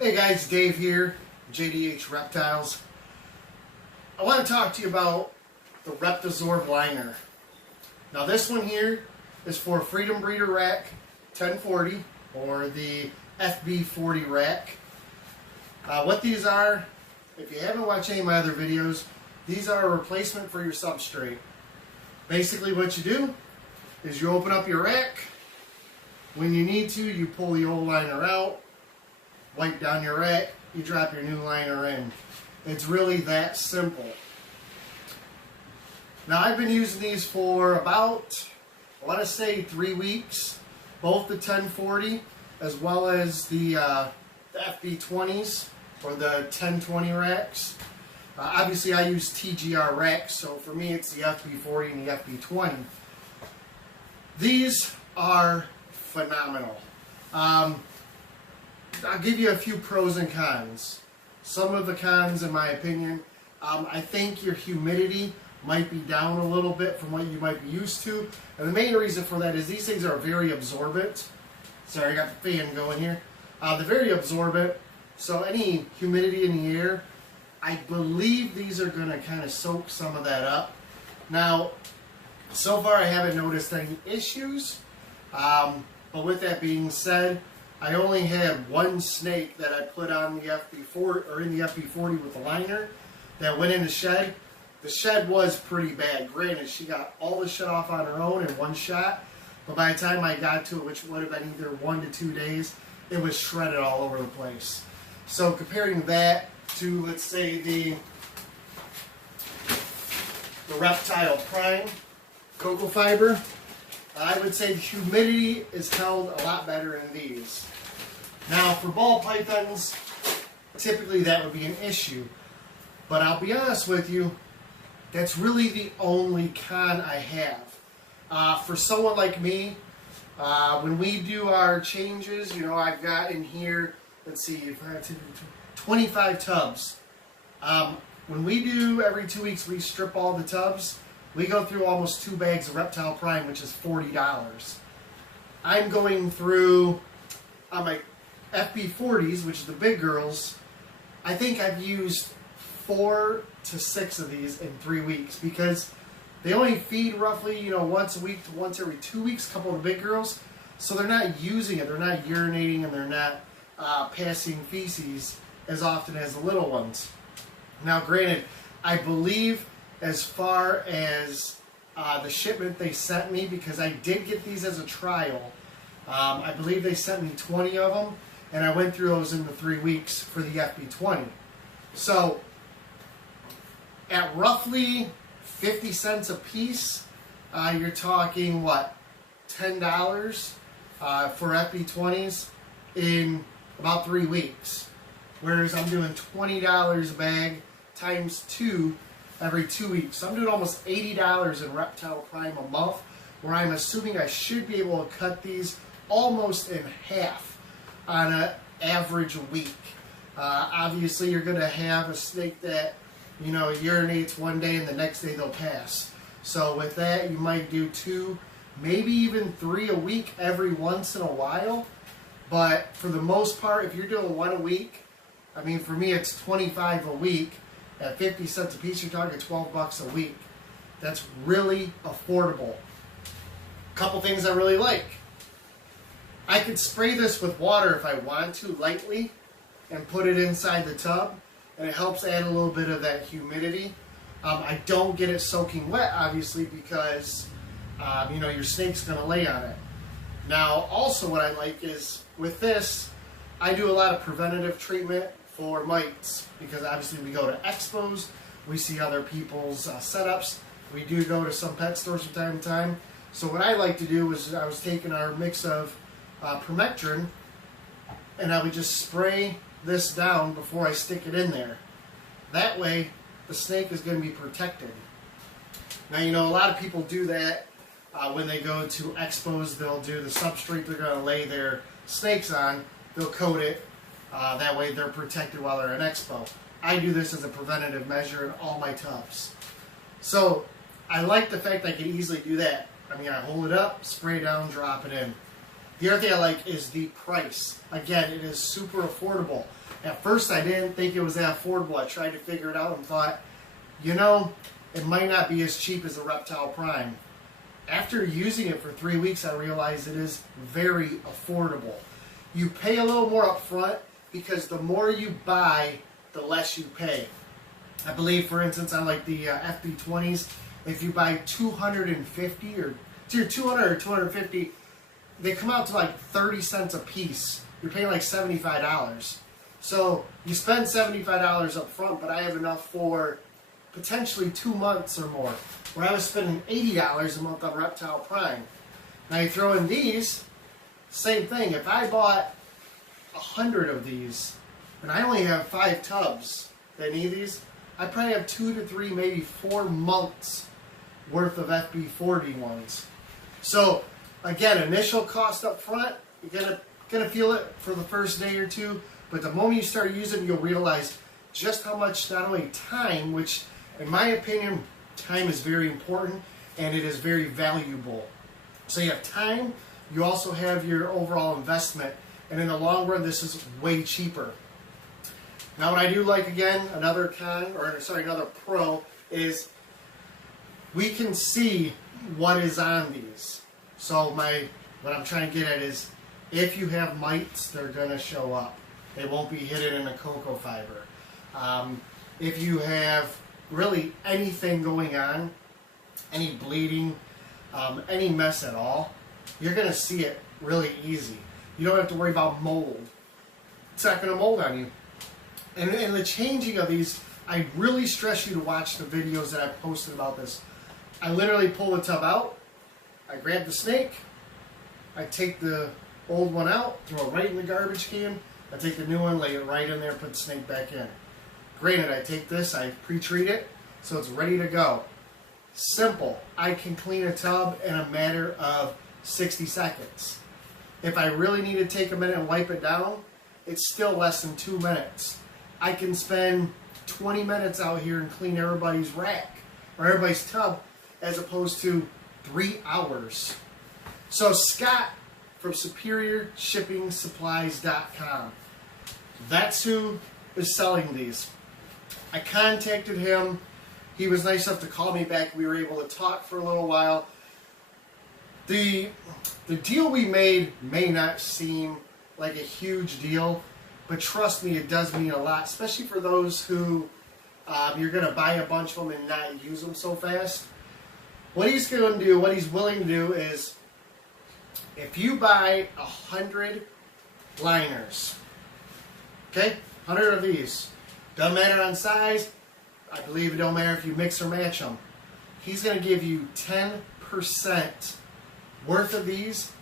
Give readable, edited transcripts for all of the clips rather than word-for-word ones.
Hey guys, Dave here, JDH Reptiles. I want to talk to you about the Repti-zorb liner. Now this one here is for Freedom Breeder Rack 1040 or the FB40 rack. What these are, if you haven't watched any of my other videos, these are a replacement for your substrate. Basically what you do is you open up your rack. When you need to, you pull the old liner out, wipe down your rack, you drop your new liner in. It's really that simple. Now I've been using these for about, I want to say 3 weeks, both the 1040 as well as the FB20s or the 1020 racks. Obviously I use TGR racks, so for me it's the FB40 and the FB20. These are phenomenal. I'll give you a few pros and cons. Some of the cons, in my opinion, I think your humidity might be down a little bit from what you might be used to. And the main reason for that is these things are very absorbent. Sorry, I got the fan going here. They're very absorbent, so any humidity in the air, I believe these are going to kind of soak some of that up. Now, so far I haven't noticed any issues, but with that being said, I only had one snake that I put on the FB40 or in the FB40 with the liner that went in the shed. The shed was pretty bad. Granted, she got all the shit off on her own in one shot, but by the time I got to it, which would have been either 1 to 2 days, it was shredded all over the place. So comparing that to, let's say, the Reptile Prime cocoa fiber, I would say the humidity is held a lot better in these. Now for ball pythons, typically that would be an issue. But I'll be honest with you, that's really the only con I have. For someone like me, when we do our changes, you know, I've got in here, let's see, 25 tubs. When we do every 2 weeks, we strip all the tubs. We go through almost 2 bags of Reptile Prime, which is $40. I'm going through on my FB40s, which is the big girls. I think I've used 4 to 6 of these in 3 weeks because they only feed roughly, you know, once a week to once every 2 weeks, a couple of the big girls. So they're not using it, they're not urinating, and they're not passing feces as often as the little ones. Now, granted, I believe as far as the shipment they sent me, because I did get these as a trial, I believe they sent me 20 of them, and I went through those in the 3 weeks for the FB20. So, at roughly 50 cents a piece, you're talking, what, $10 for FB20s in about 3 weeks. Whereas I'm doing $20 a bag times 2 every 2 weeks. So I'm doing almost $80 in Reptile Prime a month, where I'm assuming I should be able to cut these almost in half on an average week. Obviously, you're going to have a snake that, you know, urinates one day and the next day they'll pass. So with that, you might do 2, maybe even 3 a week every once in a while. But for the most part, if you're doing 1 a week, I mean, for me, it's 25 a week. At 50 cents a piece, you're talking $12 a week. That's really affordable. Couple things I really like. I could spray this with water if I want to, lightly, and put it inside the tub, and it helps add a little bit of that humidity. I don't get it soaking wet, obviously, because you know, your snake's going to lay on it. Now, also what I like is, with this, I do a lot of preventative treatment for mites, because obviously we go to expos, we see other people's setups, we do go to some pet stores from time to time. So what I like to do is, I was taking our mix of permethrin, and I would just spray this down before I stick it in there. That way the snake is going to be protected. Now, you know, a lot of people do that when they go to expos. They'll do the substrate they're going to lay their snakes on, they'll coat it. That way they're protected while they're at expo. I do this as a preventative measure in all my tubs. So I like the fact I can easily do that. I mean, I hold it up, spray it down, drop it in. The other thing I like is the price. Again, it is super affordable. At first, I didn't think it was that affordable. I tried to figure it out and thought, you know, it might not be as cheap as a Reptile Prime. After using it for 3 weeks, I realized it is very affordable. You pay a little more up front because the more you buy, the less you pay. I believe, for instance, on like the FB20s, if you buy 250 or 200 or 250, they come out to like 30 cents a piece. You're paying like $75. So you spend $75 up front, but I have enough for potentially 2 months or more, where I was spending $80 a month on Reptile Prime. Now you throw in these, same thing. If I bought 100 of these, and I only have 5 tubs that need these, I probably have 2 to 3, maybe 4 months worth of FB40 ones. So again, initial cost up front, you're gonna feel it for the first day or two, but the moment you start using it, you'll realize just how much, not only time, which in my opinion, time is very important and it is very valuable. So you have time, you also have your overall investment, and in the long run, this is way cheaper. Now what I do like, again, another pro, is we can see what is on these. So what I'm trying to get at is, if you have mites, they're going to show up. They won't be hidden in a cocoa fiber. If you have really anything going on, any bleeding, any mess at all, you're going to see it really easy. You don't have to worry about mold. It's not going to mold on you. And the changing of these, I really stress you to watch the videos that I've posted about this. I literally pull the tub out, I grab the snake, I take the old one out, throw it right in the garbage can, I take the new one, lay it right in there, put the snake back in. Granted, I take this, I pre-treat it, so it's ready to go. Simple. I can clean a tub in a matter of 60 seconds. If I really need to take a minute and wipe it down, it's still less than 2 minutes. I can spend 20 minutes out here and clean everybody's rack or everybody's tub as opposed to 3 hours. So Scott from SuperiorShippingSupplies.com. That's who is selling these. I contacted him. He was nice enough to call me back. We were able to talk for a little while. The deal we made may not seem like a huge deal, but trust me, it does mean a lot, especially for those who you're going to buy a bunch of them and not use them so fast. What he's going to do, what he's willing to do is, if you buy 100 liners, okay, 100 of these, doesn't matter on size, I believe it don't matter if you mix or match them, he's going to give you 10% worth of these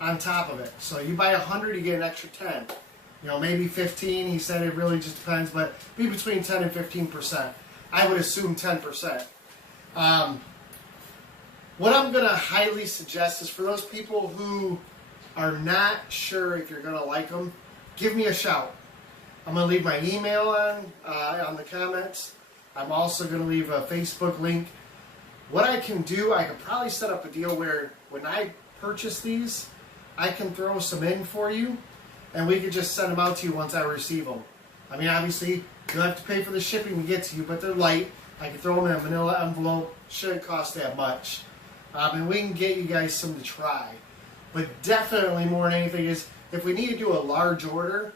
on top of it. So you buy 100, you get an extra 10. You know, maybe 15, he said it really just depends, but be between 10 and 15%. I would assume 10%. What I'm going to highly suggest is for those people who are not sure if you're going to like them, give me a shout. I'm going to leave my email on the comments. I'm also going to leave a Facebook link. What I can do, I could probably set up a deal where when I purchase these, I can throw some in for you, and we could just send them out to you once I receive them. I mean, obviously, you'll have to pay for the shipping to get to you, but they're light. I can throw them in a manila envelope. Shouldn't cost that much. And we can get you guys some to try. But definitely more than anything is, if we need to do a large order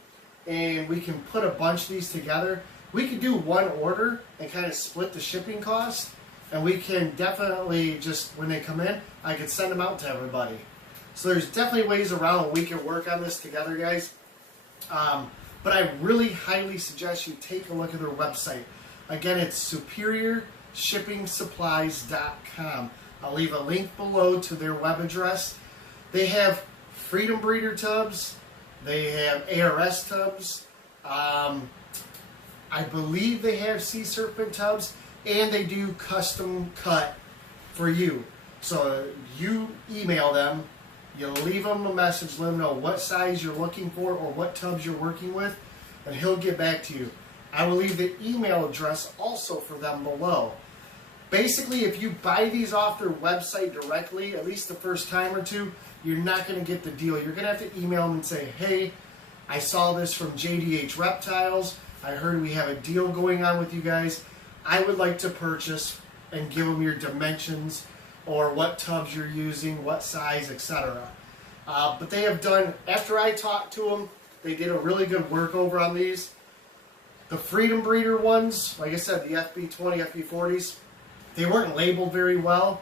and we can put a bunch of these together, we could do one order and kind of split the shipping cost. And we can definitely just, when they come in, I can send them out to everybody. So there's definitely ways around and we can work on this together, guys. But I really highly suggest you take a look at their website. Again, it's SuperiorShippingSupplies.com. I'll leave a link below to their web address. They have Freedom Breeder tubs. They have ARS tubs. I believe they have Sea Serpent tubs. And they do custom cut for you. So you email them. You leave them a message. Let them know what size you're looking for or what tubs you're working with. And he'll get back to you. I will leave the email address also for them below. Basically, if you buy these off their website directly, at least the first time or two, you're not going to get the deal. You're going to have to email them and say, hey, I saw this from JDH Reptiles. I heard we have a deal going on with you guys. I would like to purchase, and give them your dimensions or what tubs you're using, what size, etc. But they have done, after I talked to them, they did a really good work over on these. The Freedom Breeder ones, like I said, the FB20, FB40s, they weren't labeled very well.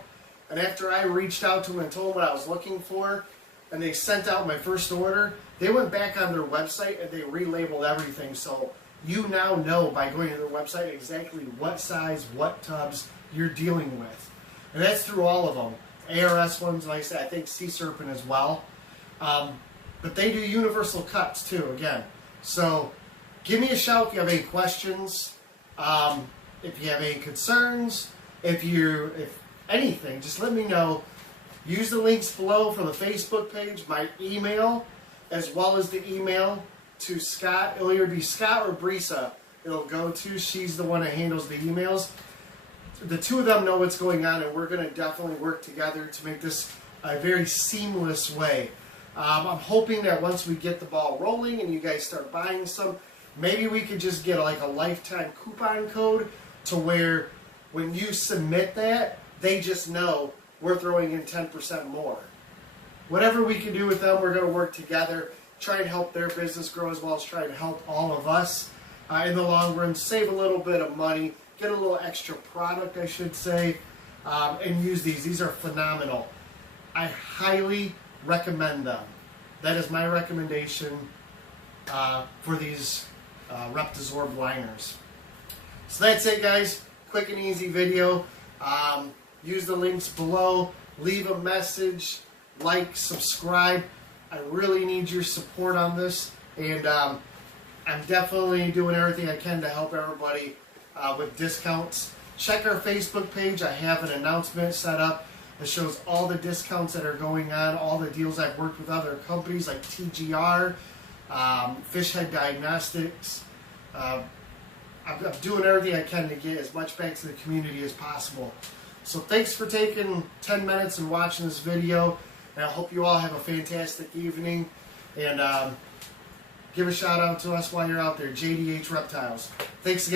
And after I reached out to them and told them what I was looking for, and they sent out my first order, they went back on their website and they relabeled everything. So you now know by going to their website exactly what size, what tubs you're dealing with. And that's through all of them. ARS ones, like I said, I think Sea Serpent as well. But they do universal cuts too, again. So give me a shout if you have any questions, if you have any concerns, if anything, just let me know. Use the links below for the Facebook page, my email, as well as the email to Scott. It'll either be Scott or Brisa it'll go to. She's the one that handles the emails. The two of them know what's going on, and we're going to definitely work together to make this a very seamless way. I'm hoping that once we get the ball rolling and you guys start buying some, maybe we could just get like a lifetime coupon code to where when you submit that, they just know we're throwing in 10% more. Whatever we can do with them, we're going to work together, try and help their business grow as well as try to help all of us in the long run, save a little bit of money, get a little extra product, I should say, and use these. These are phenomenal. I highly recommend them. That is my recommendation for these Repti-zorb liners. So that's it, guys. Quick and easy video. Use the links below. Leave a message. Like, subscribe. I really need your support on this. And I'm definitely doing everything I can to help everybody with discounts. Check our Facebook page. I have an announcement set up that shows all the discounts that are going on, all the deals I've worked with other companies like TGR, Fish Head Diagnostics. I'm doing everything I can to get as much back to the community as possible. So thanks for taking 10 minutes and watching this video. And I hope you all have a fantastic evening. And give a shout out to us while you're out there, JDH Reptiles. Thanks again.